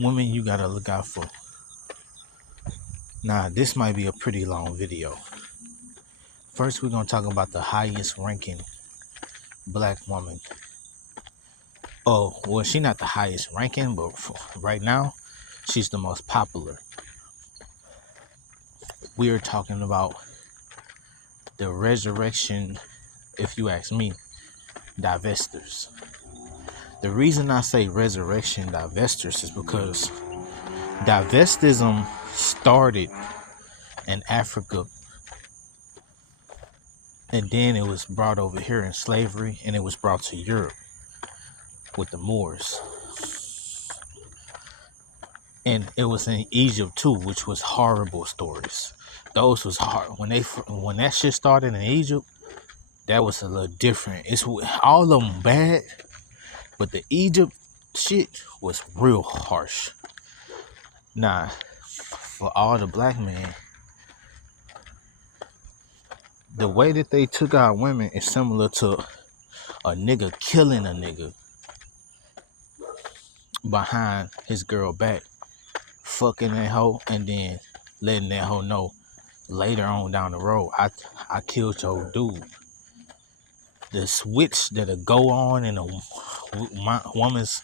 Women you gotta look out for. Now, this might be a pretty long video. First, we're gonna talk about the highest ranking black woman. Oh, well, she's not the highest ranking, but right now, she's the most popular. We are talking about the resurrection, if you ask me, divestors. The reason I say resurrection divestors is because divestism started in Africa, and then it was brought over here in slavery, and it was brought to Europe with the Moors. And it was in Egypt too, which was horrible stories. Those was hard. When that shit started in Egypt, that was a little different. It's all of them bad, but the Egypt shit was real harsh. Nah, for all the black men, the way that they took our women is similar to a nigga killing a nigga behind his girl back, fucking that hoe, and then letting that hoe know later on down the road, I killed your dude. The switch that'll go on in a woman's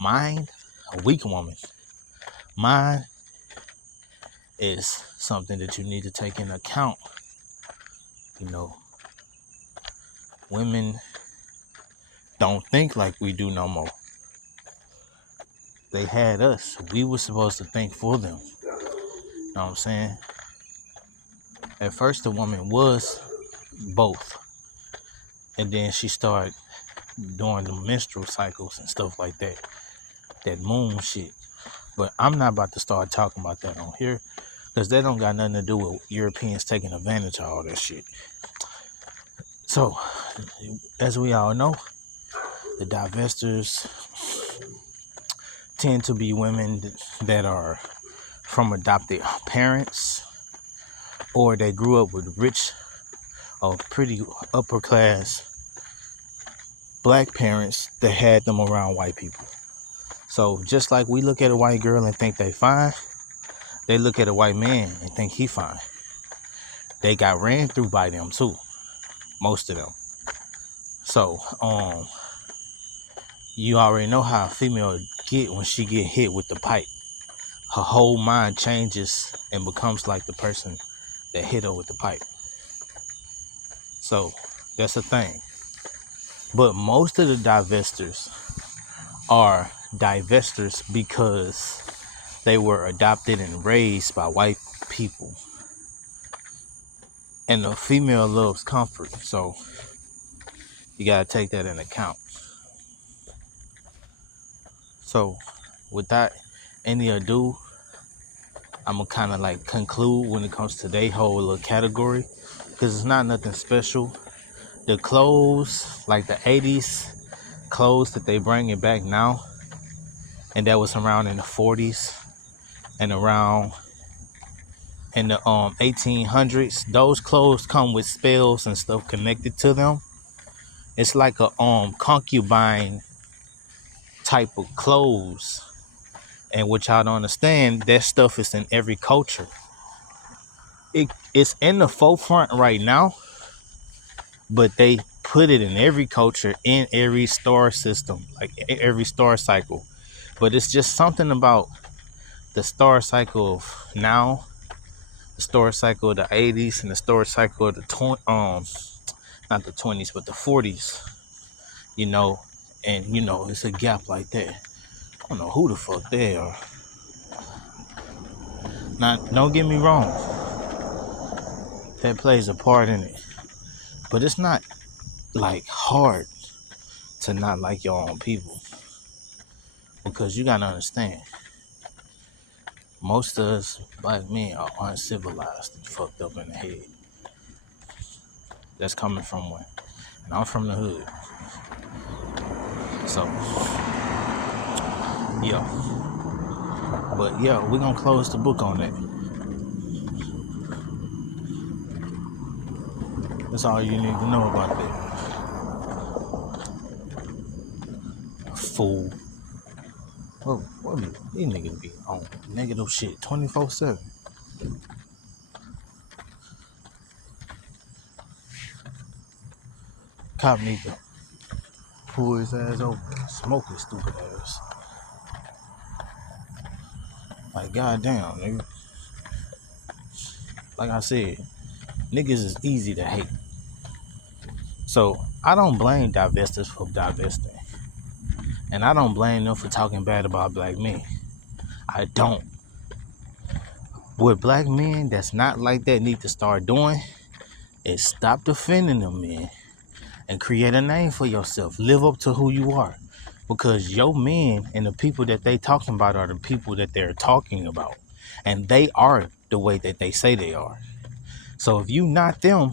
mind, a weak woman's mind, is something that you need to take into account. You know, women don't think like we do no more. They had us. We were supposed to think for them. You know what I'm saying? At first, the woman was both. And then she started doing the menstrual cycles and stuff like that. That moon shit. But I'm not about to start talking about that on here, because that don't got nothing to do with Europeans taking advantage of all that shit. So, as we all know, the divestors tend to be women that are from adopted parents, or they grew up with rich or pretty upper class black parents that had them around white people. So just like we look at a white girl and think they fine, they look at a white man and think he fine. They got ran through by them too, most of them. So you already know how a female get when she get hit with the pipe. Her whole mind changes and becomes like the person that hit her with the pipe. So that's a thing. But most of the divestors are divestors because they were adopted and raised by white people. And the female loves comfort. So you got to take that into account. So without any ado, I'm going to kind of like conclude when it comes to their whole little category, because it's not nothing special. The clothes, like the 80s clothes that they bring it back now, and that was around in the 40s and around in the 1800s, those clothes come with spells and stuff connected to them. It's like a concubine type of clothes. And what y'all don't understand, that stuff is in every culture. It's in the forefront right now, but they put it in every culture, in every star system, like every star cycle. But it's just something about the star cycle of now, the star cycle of the 80s, and the star cycle of the not the 20s, but the 40s. You know, and you know, it's a gap like that. I don't know who the fuck they are. Not, don't get me wrong, that plays a part in it, but it's not like hard to not like your own people, because you gotta understand, most of us black men are uncivilized and fucked up in the head. That's coming from one, and I'm from the hood. So yeah, but yeah, we're gonna close the book on that. That's all you need to know about that. Fool. What these niggas be on negative shit 24/7. Cop need to pull his ass over, smoke his stupid ass. Like goddamn, nigga. Like I said, niggas is easy to hate. So I don't blame divestors for divesting. And I don't blame them for talking bad about black men. I don't. What black men that's not like that need to start doing is stop defending them men and create a name for yourself. Live up to who you are. Because your men and the people that they talking about are the people that they're talking about. And they are the way that they say they are. So if you not them,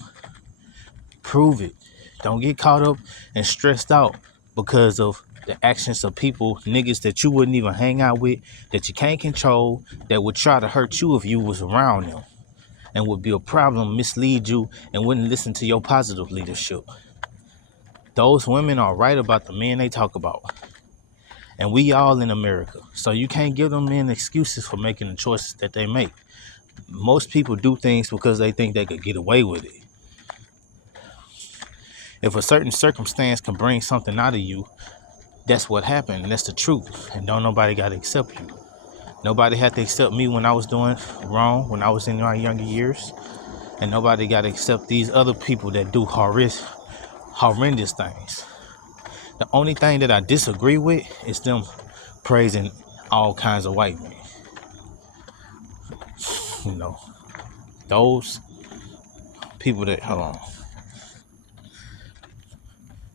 prove it. Don't get caught up and stressed out because of the actions of people, niggas that you wouldn't even hang out with, that you can't control, that would try to hurt you if you was around them and would be a problem, mislead you, and wouldn't listen to your positive leadership. Those women are right about the men they talk about. And we all in America. So you can't give them men excuses for making the choices that they make. Most people do things because they think they could get away with it. If a certain circumstance can bring something out of you, that's what happened. And that's the truth. And don't nobody got to accept you. Nobody had to accept me when I was doing wrong, when I was in my younger years. And nobody got to accept these other people that do horrendous things. The only thing that I disagree with is them praising all kinds of white men. You know, those people that, hold on.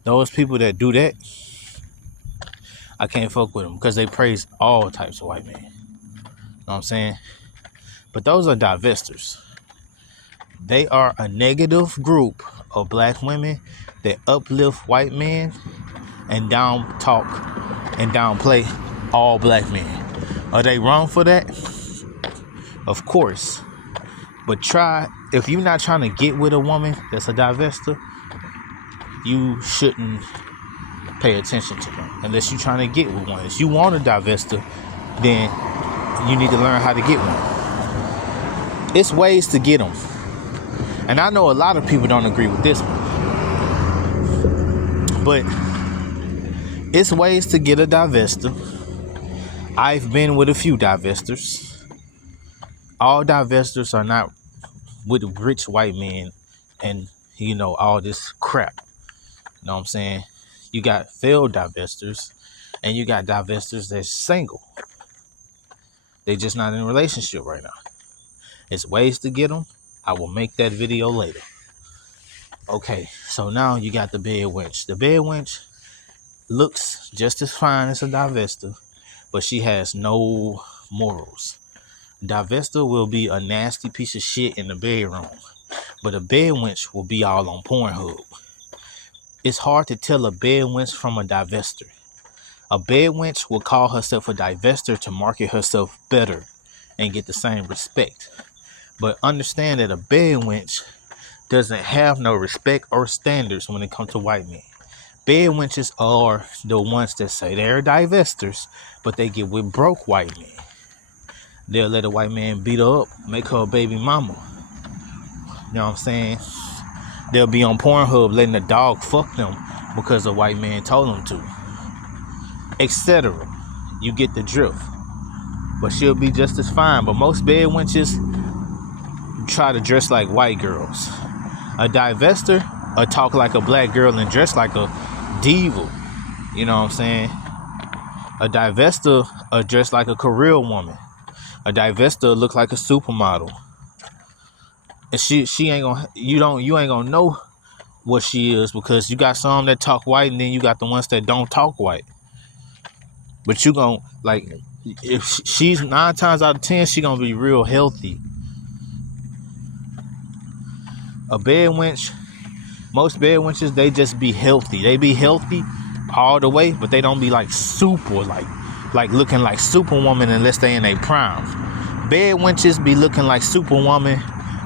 Those people that do that, I can't fuck with them because they praise all types of white men. You know what I'm saying? But those are divestors. They are a negative group of black women that uplift white men and down talk and downplay all black men. Are they wrong for that? Of course. But if you're not trying to get with a woman that's a divester, you shouldn't pay attention to them unless you're trying to get with one. If you want a divester, then you need to learn how to get one. It's ways to get them. And I know a lot of people don't agree with this one. But it's ways to get a divester. I've been with a few divestors. All divestors are not with rich white men and, all this crap. You know what I'm saying? You got failed divestors and you got divestors that's single. They just not in a relationship right now. It's ways to get them. I will make that video later. Okay, so now you got the bed wench. The bed wench looks just as fine as a divester, but she has no morals. Divester will be a nasty piece of shit in the bedroom, but a bed wench will be all on Pornhub. It's hard to tell a bed wench from a divester. A bed wench will call herself a divester to market herself better and get the same respect. But understand that a bed wench doesn't have no respect or standards when it comes to white men. Bed wenches are the ones that say they're divestors, but they get with broke white men. They'll let a white man beat her up, make her a baby mama. You know what I'm saying? They'll be on Pornhub letting the dog fuck them because a white man told them to. Etc. You get the drift. But she'll be just as fine. But most bed wenches try to dress like white girls. A divester or talk like a black girl and dress like a diva. You know what I'm saying? A divester or dress like a career woman. A divester look like a supermodel. And she ain't gonna you ain't gonna know what she is because you got some that talk white and then you got the ones that don't talk white. But you gonna if she's 9 times out of 10, she gonna be real healthy. A bed wench, most bed wenches, they just be healthy. They be healthy all the way, but they don't be like super, like looking like Superwoman unless they in a prime. Bed wenches be looking like Superwoman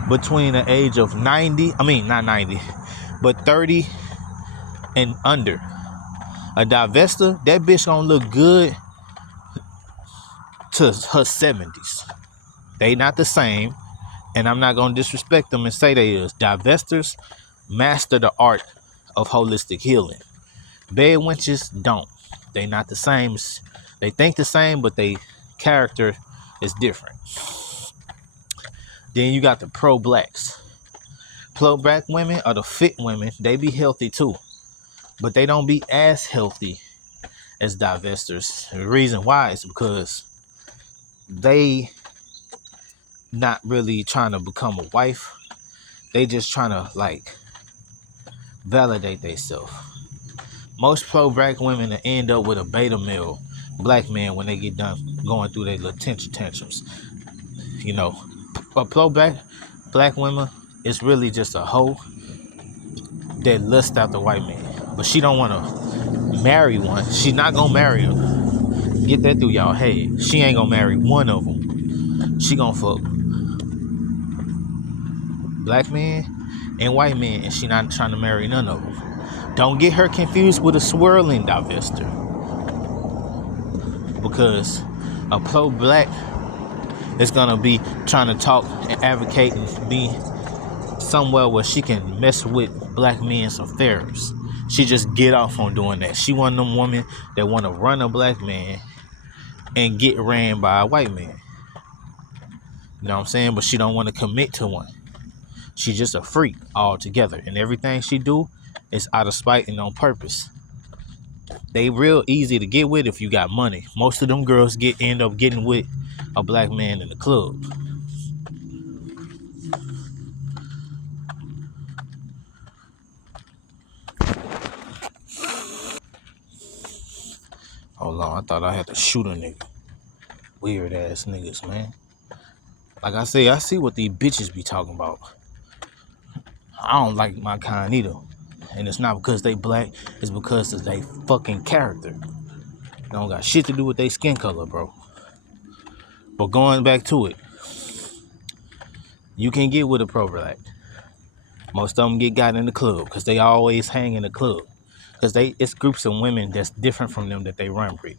between the age of 90, not 90, but 30 and under. A divester, that bitch gonna look good to her 70s. They not the same, and I'm not gonna disrespect them and say they is. Divestors master the art of holistic healing. Bed wenches don't. They not the same. They think the same, but they character is different. Then you got the pro-blacks. Pro-black women are the fit women. They be healthy too, but they don't be as healthy as divestors. The reason why is because they not really trying to become a wife. They just trying to like validate themselves. Most pro-black women end up with a beta male black man when they get done going through their little tantrums. You know, a pro-black woman is really just a hoe that lusts after white men, but she don't want to marry one. She's not gonna marry him. Get that through y'all head. She ain't gonna marry one of them. She gonna fuck black men and white men, and she not trying to marry none of them. Don't get her confused with a swirling divester, because a pro-black is gonna be trying to talk and advocate and be somewhere where she can mess with black men's affairs. She just get off on doing that. She one of them women that want to run a black man and get ran by a white man. You know what I'm saying? But she don't want to commit to one. She's just a freak altogether, and everything she do is out of spite and on purpose. They real easy to get with if you got money. Most of them girls end up getting with a black man in the club. Hold on, I thought I had to shoot a nigga. Weird ass niggas, man. Like I say, I see what these bitches be talking about. I don't like my kind either. And it's not because they black, it's because of they fucking character. It don't got shit to do with their skin color, bro. But going back to it, you can get with a pro-black. Most of them get got in the club because they always hang in the club. Because it's groups of women that's different from them that they run with.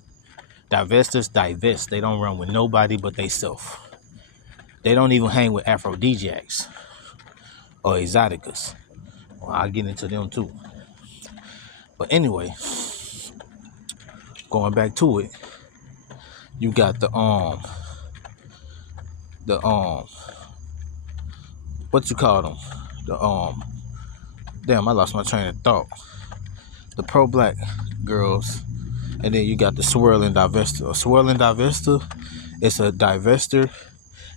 Divestors divest. They don't run with nobody but they self. They don't even hang with aphrodisiacs or exoticas. Well, I'll get into them too. But anyway, going back to it, you got the what you call them? Damn, I lost my train of thought. The pro-black girls, and then you got the swirling divester. A swirling divester is a divester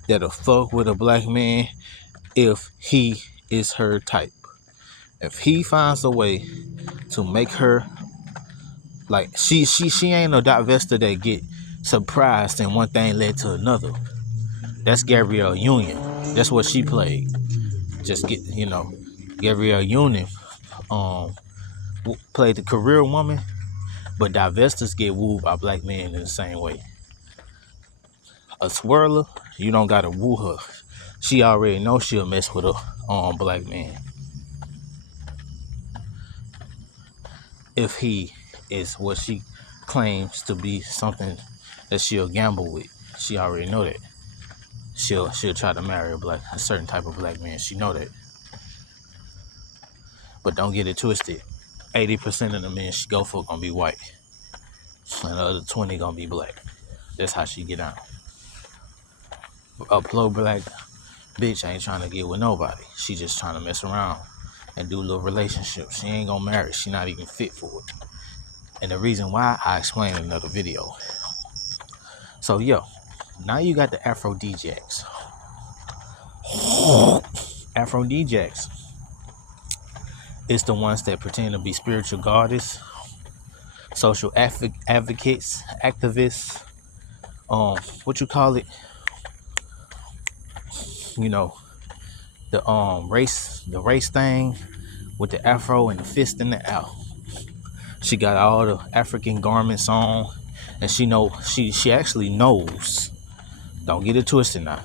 that'll fuck with a black man if he is her type. If he finds a way to make her like she ain't no divester that get surprised and one thing led to another. That's Gabrielle Union. That's what she played. Just get Gabrielle Union played the career woman, but divestors get wooed by black men in the same way. A swirler, you don't gotta woo her. She already knows she'll mess with a black man if he is what she claims to be, something that she'll gamble with. She already know that. She'll try to marry a certain type of black man. She know that. But don't get it twisted. 80% of the men she go for gonna be white, and the other 20 gonna be black. That's how she get out. A pro-black bitch ain't trying to get with nobody. She just trying to mess around and do little relationships. She ain't gonna marry. She not even fit for it. And the reason why, I explain in another video. So now you got the aphrodisiacs. Aphrodisiacs is the ones that pretend to be spiritual goddess, social advocates, activists, what you call it? The race thing with the afro and the fist in the out. She got all the African garments on, and she actually knows. Don't get it twisted now.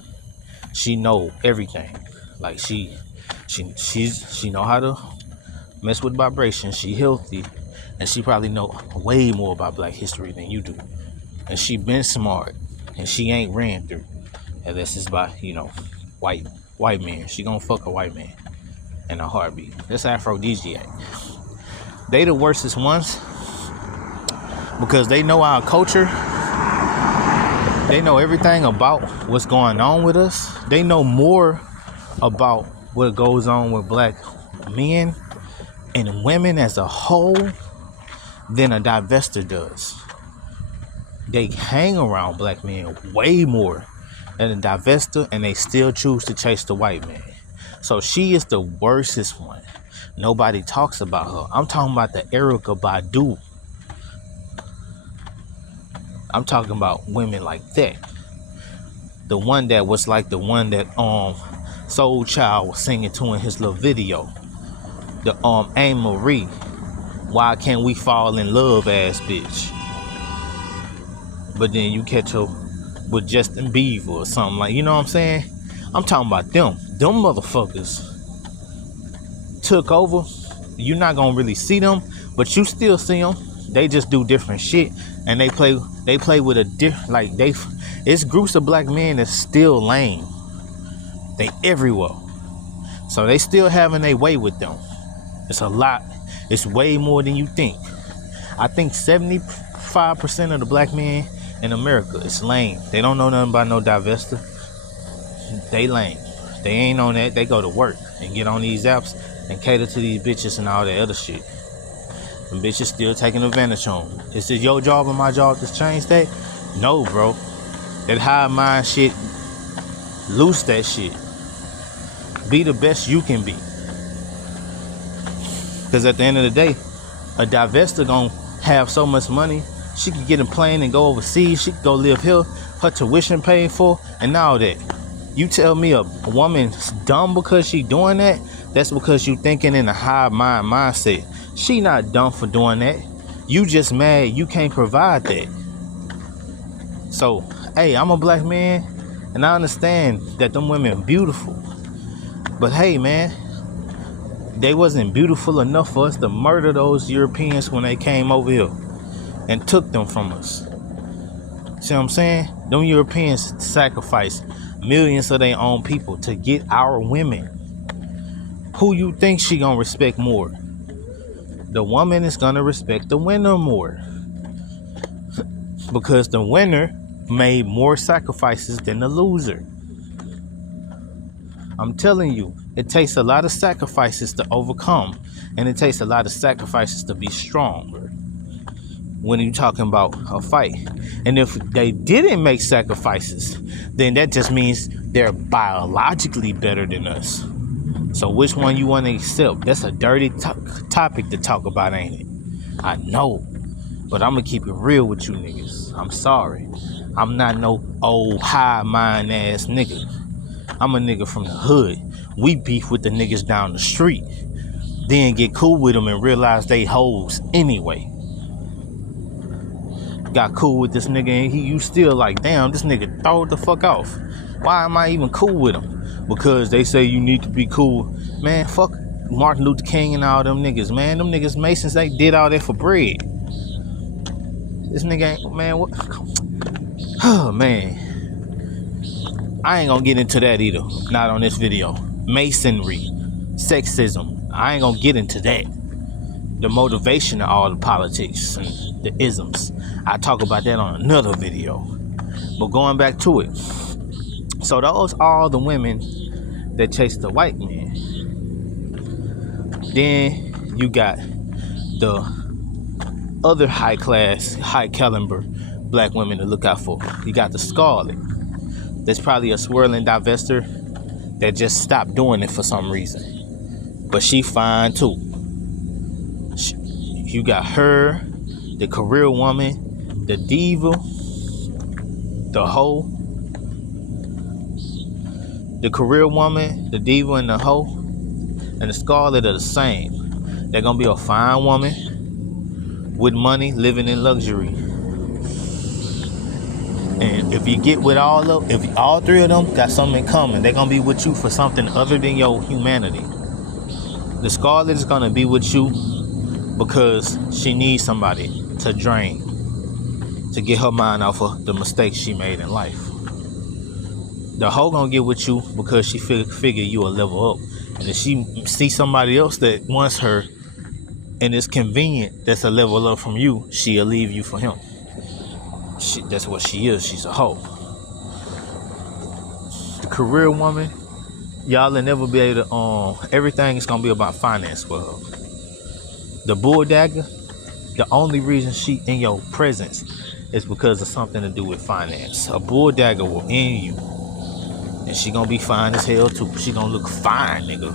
She know everything. Like she know how to mess with vibrations. She healthy, and she probably know way more about Black history than you do. And she been smart. and she ain't ran through, unless it's by, white men. She gonna fuck a white man in a heartbeat. That's aphrodisiac. They the worstest ones because they know our culture. They know everything about what's going on with us. They know more about what goes on with black men and women as a whole than a divester does. They hang around black men way more than a divester, and they still choose to chase the white man. So she is the worstest one. Nobody talks about her. I'm talking about the Erykah Badu. I'm talking about women like that. The one that was like the one that Soul Child was singing to in his little video. The Anne Marie, why can't we fall in love ass bitch? But then you catch her with Justin Bieber or something like, you know what I'm saying? I'm talking about them. Them motherfuckers took over. You're not gonna really see them, but you still see them. They just do different shit, and they play with a different, it's groups of black men that's still lame. They everywhere, so they still having their way with them. It's a lot. It's way more than you think. I think 75% of the black men in America is lame. They don't know nothing about no divester. They lame. They ain't on that. They go to work and get on these apps and cater to these bitches and all that other shit. And bitches still taking advantage on them. Is it your job or my job to change that? No, bro. That high mind shit, loose that shit. Be the best you can be. Because at the end of the day, a divester gonna have so much money, she could get a plane and go overseas. She could go live here, her tuition paid for, and all that. You tell me a woman's dumb because she doing that? That's because you thinking in a high mind mindset. She not dumb for doing that. You just mad you can't provide that. So, hey, I'm a black man, and I understand that them women beautiful. But hey, man, they wasn't beautiful enough for us to murder those Europeans when they came over here and took them from us. See what I'm saying? Them Europeans sacrificed millions of their own people to get our women. Who you think she gonna respect more? The woman is gonna respect the winner more. Because the winner made more sacrifices than the loser. I'm telling you, it takes a lot of sacrifices to overcome, and it takes a lot of sacrifices to be stronger when you're talking about a fight. And if they didn't make sacrifices, then that just means they're biologically better than us. So which one you want to accept? That's a dirty topic to talk about, ain't it? I know, but I'm gonna keep it real with you niggas. I'm sorry. I'm not no old high mind ass nigga. I'm a nigga from the hood. We beef with the niggas down the street, then get cool with them and realize they hoes anyway. Got cool with this nigga and you still like, damn, this nigga throw it the fuck off. Why am I even cool with him? Because they say you need to be cool. Man, fuck Martin Luther King and all them niggas, man. Them niggas Masons, they did all that for bread. This nigga ain't, man, what? Oh, man. I ain't gonna get into that either. Not on this video. Masonry, sexism. I ain't gonna get into that. The motivation of all the politics and the isms. I talk about that on another video. But going back to it. So those are the women that chase the white man. Then you got the other high class, high caliber black women to look out for. You got the scarlet. There's probably a swirling divester that just stopped doing it for some reason. But she fine too. You got her, the career woman, the diva, the hoe. The career woman, the diva, and the hoe, and the scarlet are the same. They're gonna be a fine woman with money, living in luxury. And if you get with if all three of them got something in common, they're gonna be with you for something other than your humanity. The scarlet is gonna be with you because she needs somebody to drain. to get her mind off of the mistakes she made in life. The hoe gonna get with you because she figure you a level up. And if she see somebody else that wants her and it's convenient that's a level up from you, she'll leave you for him. That's what she is. She's a hoe. The career woman, y'all will never be able to, everything is gonna be about finance for her. The bull dagger, the only reason she in your presence is because of something to do with finance. A bull dagger will end you. And she gonna be fine as hell too. She gonna look fine, nigga.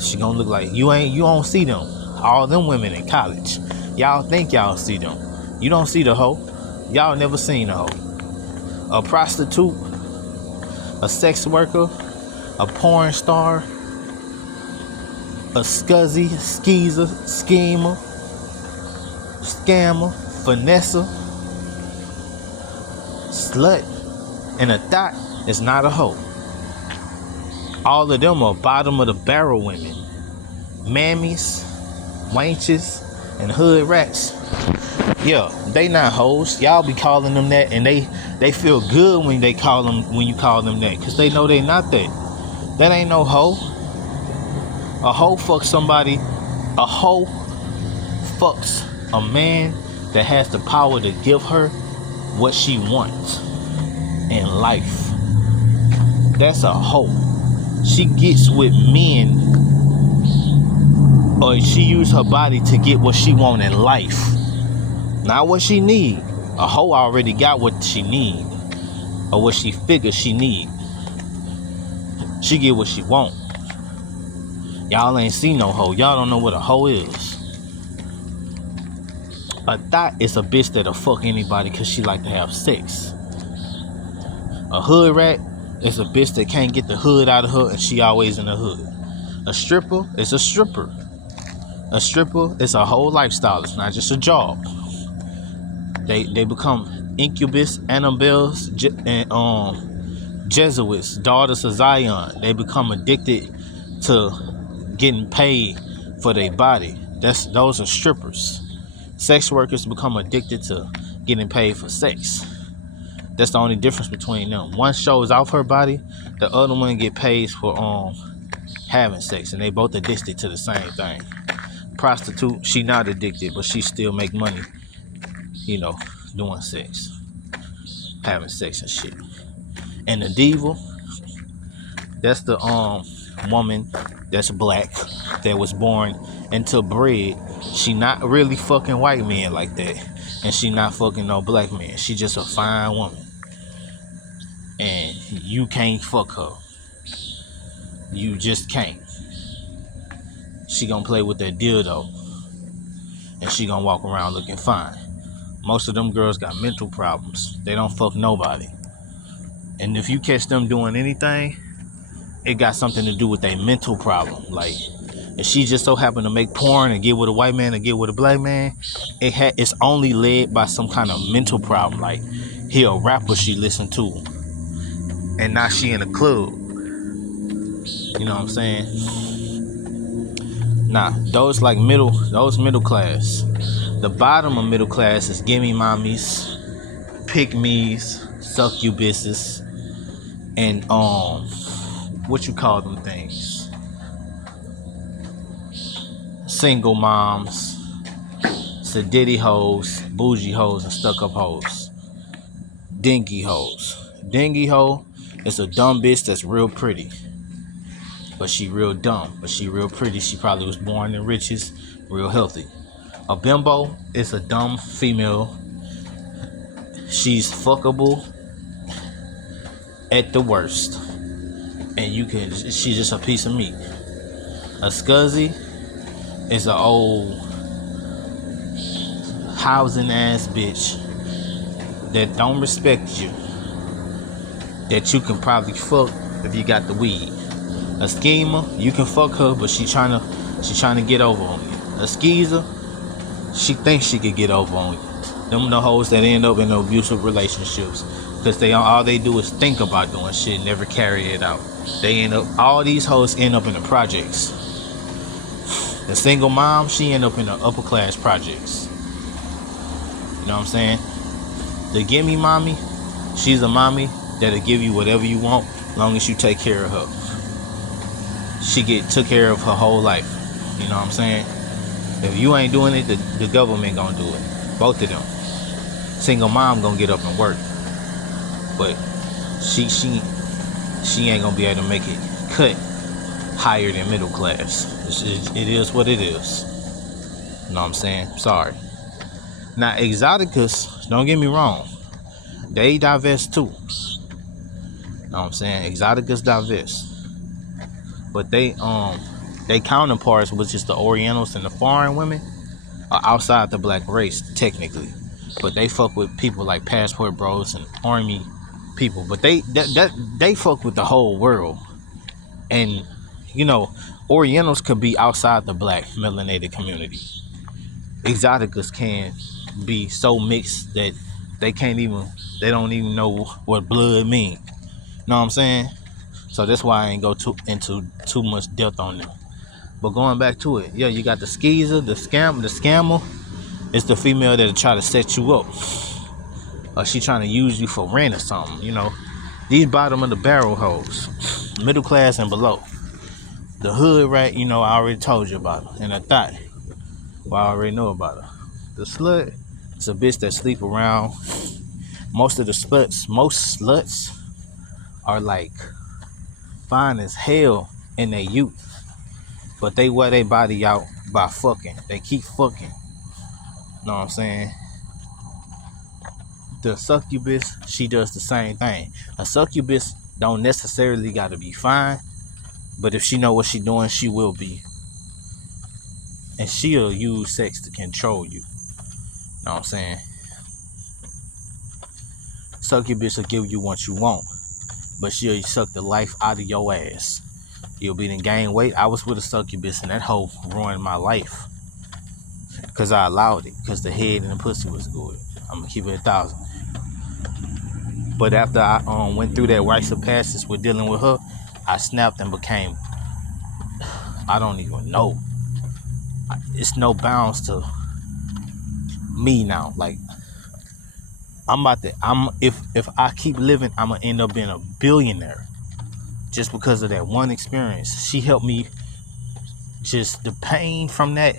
She gonna look like you don't see them. All them women in college. Y'all think y'all see them. You don't see the hoe. Y'all never seen a hoe. A prostitute, a sex worker, a porn star, a scuzzy, skeezer, schemer, scammer, finesser, slut, and a thot is not a hoe. All of them are bottom of the barrel women. Mammies, wenches, and hood rats. Yeah, they not hoes. Y'all be calling them that, and they feel good when you call them that, cause they know they not that. That ain't no hoe. A hoe fucks somebody. A hoe fucks a man that has the power to give her what she wants in life. That's a hoe. She gets with men, or she use her body to get what she want in life, not what she need. A hoe already got what she need, or what she figures she need. She get what she want. Y'all ain't seen no hoe. Y'all don't know what a hoe is. A thot is a bitch that'll fuck anybody because she like to have sex. A hood rat is a bitch that can't get the hood out of her and she always in the hood. A stripper is a stripper. A stripper is a whole lifestyle. It's not just a job. They become incubus, Annabelles, and Jesuits, daughters of Zion. They become addicted to getting paid for their body. Those are strippers. Sex workers become addicted to getting paid for sex. That's the only difference between them. One shows off her body, the other one get paid for having sex, and they both addicted to the same thing. Prostitute, she not addicted, but she still make money, doing sex, having sex and shit. And the diva, that's the woman that's black, that was born into bread. She not really fucking white men like that, and she not fucking no black man. She just a fine woman, and you can't fuck her. You just can't. She gonna play with that dildo, and she gonna walk around looking fine. Most of them girls got mental problems. They don't fuck nobody. And if you catch them doing anything, it got something to do with their mental problem. Like, if she just so happened to make porn and get with a white man and get with a black man, it's only led by some kind of mental problem. Like, he a rapper she listened to, and now she in a club. You know what I'm saying? Nah, those middle class. The bottom of middle class is gimme mommies, pick me's, succubuses, and what you call them things? Single moms, sedity hoes, bougie hoes, and stuck up hoes. Dingy hoes. Dingy hoe is a dumb bitch that's real pretty, but she real dumb. But she real pretty. She probably was born in riches, real healthy. A bimbo is a dumb female. She's fuckable at the worst, and she's just a piece of meat. A scuzzy is an old housing ass bitch that don't respect you, that you can probably fuck if you got the weed. A schemer, you can fuck her, but she trying to get over on you. A skeezer, she thinks she could get over on you. Them the hoes that end up in abusive relationships, because all they do is think about doing shit and never carry it out. All these hoes end up in the projects. The single mom, she end up in the upper class projects. You know what I'm saying? The gimme mommy, she's a mommy that'll give you whatever you want long as you take care of her. She took care of her whole life. You know what I'm saying? If you ain't doing it, the government gonna do it. Both of them. Single mom gonna get up and work, but she ain't gonna be able to make it cut higher than middle class. It is what it is. You know what I'm saying? Sorry. Now exoticas, don't get me wrong, they divest too. You know what I'm saying? Exoticas divest, but they counterparts, which is the Orientals and the foreign women, are outside the black race technically, but they fuck with people like passport bros and army people. But they fuck with the whole world, and you know, Orientals could be outside the black melanated community. Exoticas can be so mixed that they don't even know what blood mean. Know what I'm saying? So that's why I ain't go into too much depth on them. But going back to it, yeah, you got the skeezer, the scammer. It's the female that'll try to set you up, or she trying to use you for rent or something. You know, these bottom of the barrel hoes, middle class and below. The hood rat, you know, I already told you about her, and the thought, well, I already know about her. The slut, it's a bitch that sleep around. Most sluts are like fine as hell in their youth, but they wear their body out by fucking. They keep fucking. Know what I'm saying? The succubus, she does the same thing. A succubus don't necessarily gotta be fine, but if she know what she doing, she will be. And she'll use sex to control you. Know what I'm saying? Succubus will give you what you want, but she'll suck the life out of your ass. You'll be in gain weight. I was with a succubus and that hoe ruined my life. Cause I allowed it. Cause the head and the pussy was good. I'm gonna keep it 1,000. But after I went through that rites of passage with dealing with her, I snapped and became, I don't even know. It's no bounds to me now. Like if I keep living, I'm gonna end up being a billionaire. Just because of that one experience. She helped me, just the pain from that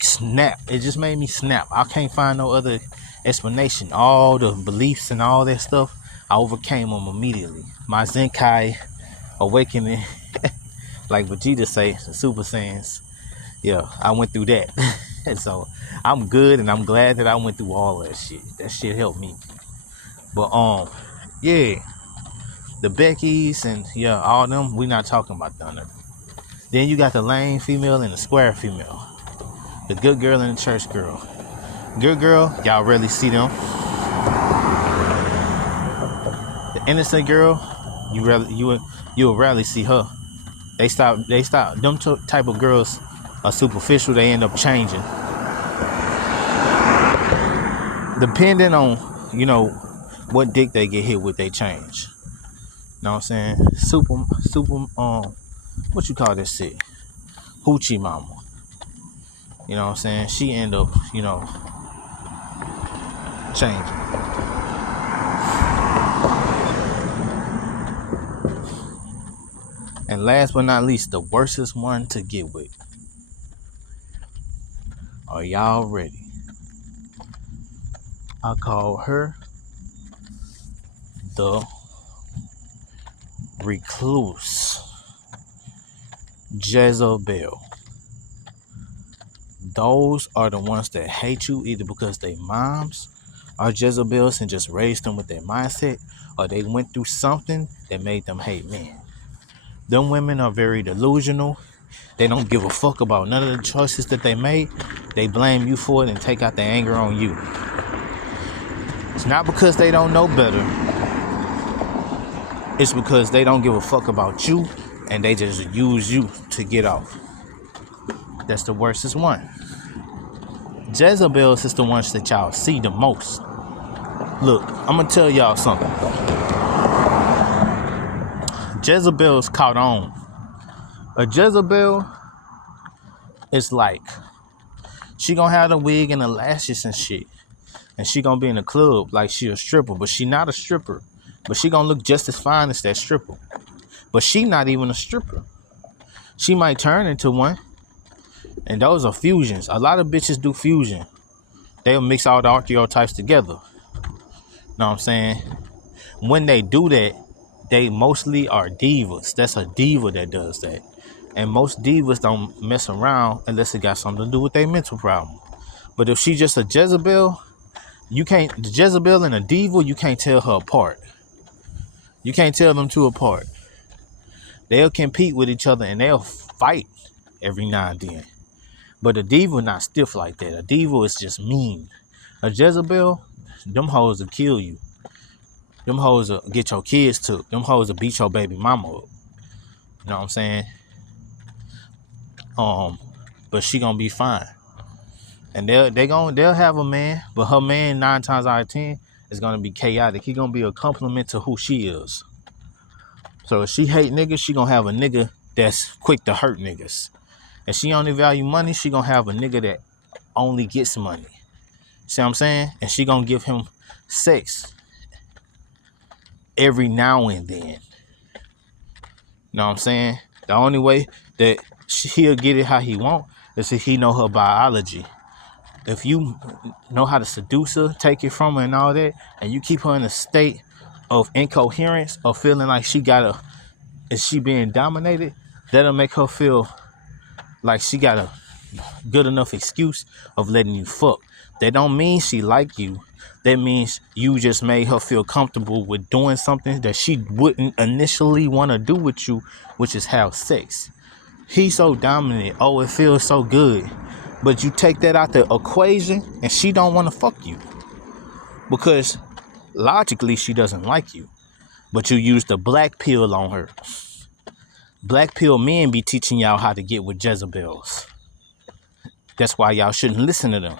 snap. It just made me snap. I can't find no other explanation. All the beliefs and all that stuff, I overcame them immediately. My Zenkai awakening, like Vegeta say, the Super Saiyans. Yeah, I went through that. And so I'm good, and I'm glad that I went through all that shit. That shit helped me. But yeah, the Beckys and yeah, all them, we not talking about them. Then you got the lame female and the square female. The good girl and the church girl. Good girl, y'all rarely see them. The innocent girl, you'll rarely see her. They stop. Them type of girls are superficial. They end up changing. Depending on, you know, what dick they get hit with, they change. Know what I'm saying? Super, what you call this shit? Hoochie mama. You know what I'm saying? She end up, you know, changing. And last but not least, the worstest one to get with. Are y'all ready? I call her the recluse Jezebel. Those are the ones that hate you either because they moms are Jezebels and just raised them with their mindset, or they went through something that made them hate men. Them women are very delusional. They don't give a fuck about none of the choices that they made. They blame you for it and take out their anger on you. It's not because they don't know better. It's because they don't give a fuck about you and they just use you to get off. That's the worstest one. Jezebels is the ones that y'all see the most. Look, I'm gonna tell y'all something. Jezebel's caught on. A Jezebel is like, she gonna have the wig and the lashes and shit, and she gonna be in the club like she a stripper, but she not a stripper. But she gonna look just as fine as that stripper. But she not even a stripper. She might turn into one. And those are fusions. A lot of bitches do fusion. They'll mix all the archetypes together. Know what I'm saying? When they do that, they mostly are divas. That's a diva that does that. And most divas don't mess around unless it got something to do with their mental problem. But if she's just a Jezebel, the Jezebel and a diva, you can't tell her apart. You can't tell them two apart. They'll compete with each other and they'll fight every now and then. But a diva not stiff like that. A diva is just mean. A Jezebel, them hoes will kill you. Them hoes will get your kids took. Them hoes will beat your baby mama up. You know what I'm saying? But she gonna be fine. And they'll have a man, but her man 9 times out of 10 is gonna be chaotic. He gonna be a compliment to who she is. So if she hate niggas, she gonna have a nigga that's quick to hurt niggas. If she only value money, she gonna have a nigga that only gets money. See what I'm saying? And she gonna give him sex every now and then. You know what I'm saying? The only way that he'll get it how he want is if he know her biology. If you know how to seduce her, take it from her and all that, and you keep her in a state of incoherence or feeling like is she being dominated, that'll make her feel like she got a good enough excuse of letting you fuck. That don't mean she like you. That means you just made her feel comfortable with doing something that she wouldn't initially want to do with you, which is have sex. He's so dominant. Oh, it feels so good. But you take that out the equation and she don't want to fuck you. Because logically she doesn't like you. But you use the black pill on her. Black pill men be teaching y'all how to get with Jezebels. That's why y'all shouldn't listen to them.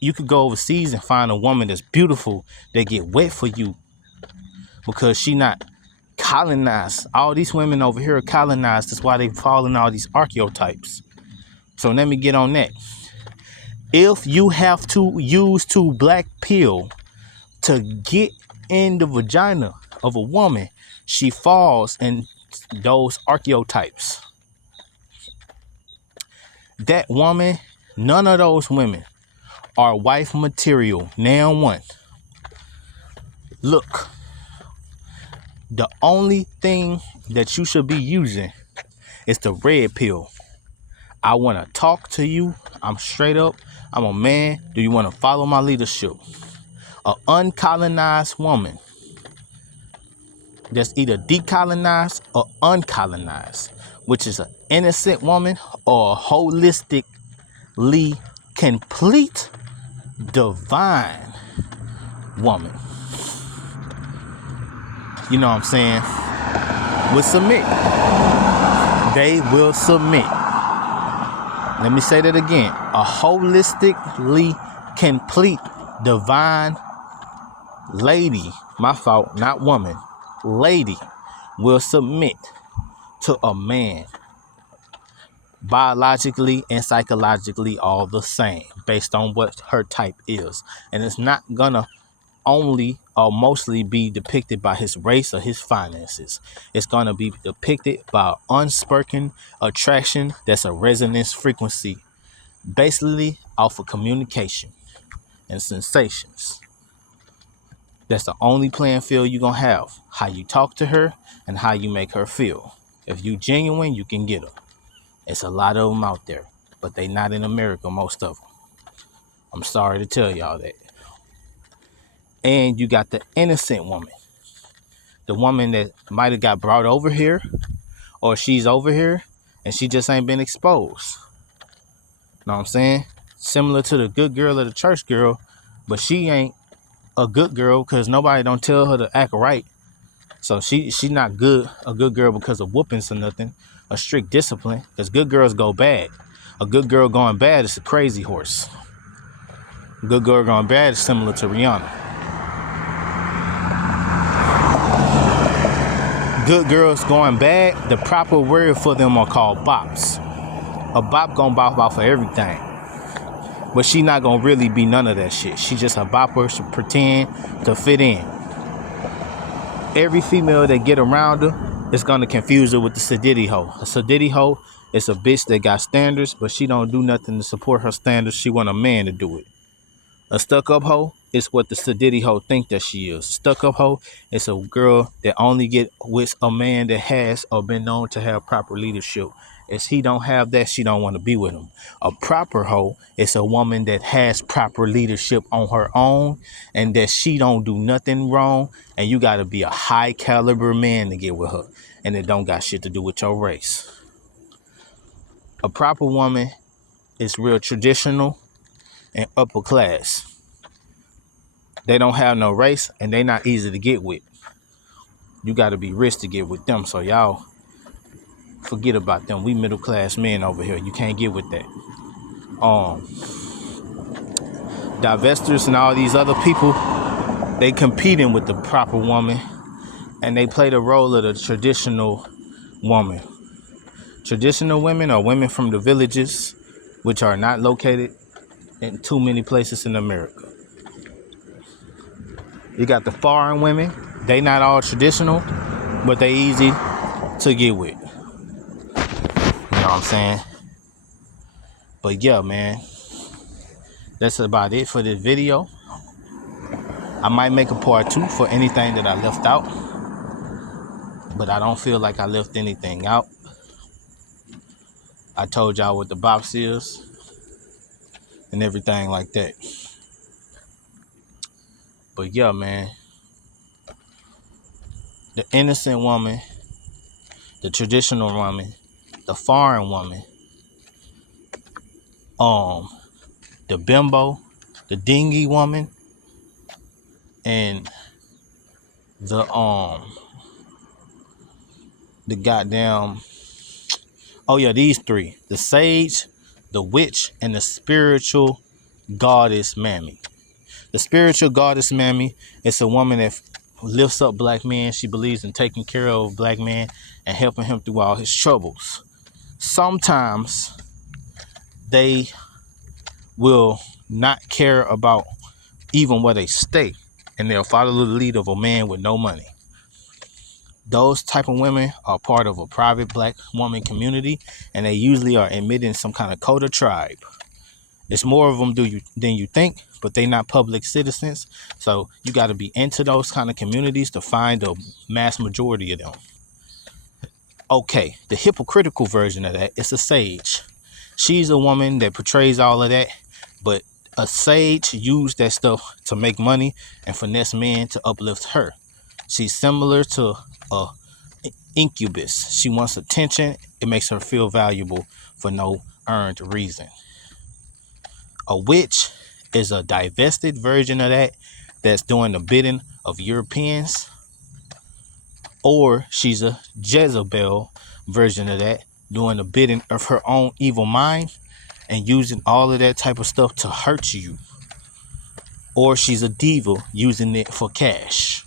You could go overseas and find a woman that's beautiful that get wet for you because she not colonized. All these women over here are colonized. That's why they fall in all these archetypes. So let me get on that. If you have to use 2 black pill to get in the vagina of a woman, she falls in those archetypes. That woman, none of those women are wife material. Now one. Look, the only thing that you should be using is the red pill. I want to talk to you. I'm straight up. I'm a man. Do you want to follow my leadership? An uncolonized woman that's either decolonized or uncolonized, which is an innocent woman or a holistically complete divine woman. You know what I'm saying? Will submit. They will submit. Let me say that again. A holistically complete divine lady, my fault, not woman, lady will submit to a man. Biologically and psychologically all the same based on what her type is. And it's not gonna only or mostly be depicted by his race or his finances. It's going to be depicted by unspoken attraction that's a resonance frequency, basically off of communication and sensations. That's the only playing field you're going to have. How you talk to her and how you make her feel. If you genuine, you can get her. It's a lot of them out there, but they not in America, most of them. I'm sorry to tell y'all that. And you got the innocent woman. The woman that might have got brought over here or she's over here and she just ain't been exposed. Know what I'm saying? Similar to the good girl or the church girl, but she ain't a good girl because nobody don't tell her to act right. So she not a good girl because of whoopings or nothing, a strict discipline, because good girls go bad. A good girl going bad is a crazy horse. A good girl going bad is similar to Rihanna. Good girls going bad, the proper word for them are called bops. A bop gonna bop off of everything. But she not gonna really be none of that shit. She just a bopper, she pretend to fit in. Every female that get around her is gonna confuse her with the sadiddy hoe. A sadiddy hoe is a bitch that got standards, but she don't do nothing to support her standards. She want a man to do it. A stuck-up hoe is what the sadiddy hoe think that she is. Stuck-up hoe is a girl that only get with a man that has or been known to have proper leadership. If he don't have that, she don't want to be with him. A proper hoe is a woman that has proper leadership on her own and that she don't do nothing wrong, and you got to be a high caliber man to get with her, and it don't got shit to do with your race. A proper woman is real traditional and upper class. They don't have no race and they not easy to get with. You got to be rich to get with them. So y'all forget about them. We middle class men over here. You can't get with that. Divestors and all these other people, they competing with the proper woman, and they play the role of the traditional woman. Traditional women are women from the villages, which are not located in too many places in America. You got the foreign women. They not all traditional, but they easy to get with. You know what I'm saying? But yeah, man, that's about it for this video. I might make a part 2 for anything that I left out, but I don't feel like I left anything out. I told y'all what the box is and everything like that. But yeah, man, the innocent woman, the traditional woman, the foreign woman, the bimbo, the dingy woman, and the goddamn, oh yeah, these three: the sage, the witch, and the spiritual goddess mammy. The spiritual goddess mammy is a woman that lifts up black men. She believes in taking care of black men and helping him through all his troubles. Sometimes they will not care about even where they stay, and they'll follow the lead of a man with no money. Those type of women are part of a private black woman community, and they usually are admitting some kind of code or tribe. It's more of them than you think, but they not public citizens. So you got to be into those kind of communities to find the mass majority of them. Okay, the hypocritical version of that is a sage. She's a woman that portrays all of that, but a sage used that stuff to make money and finesse men to uplift her. She's similar to a incubus. She wants attention. It makes her feel valuable for no earned reason. A witch is a divested version of that that's doing the bidding of Europeans. Or she's a Jezebel version of that, doing the bidding of her own evil mind and using all of that type of stuff to hurt you. Or she's a diva using it for cash.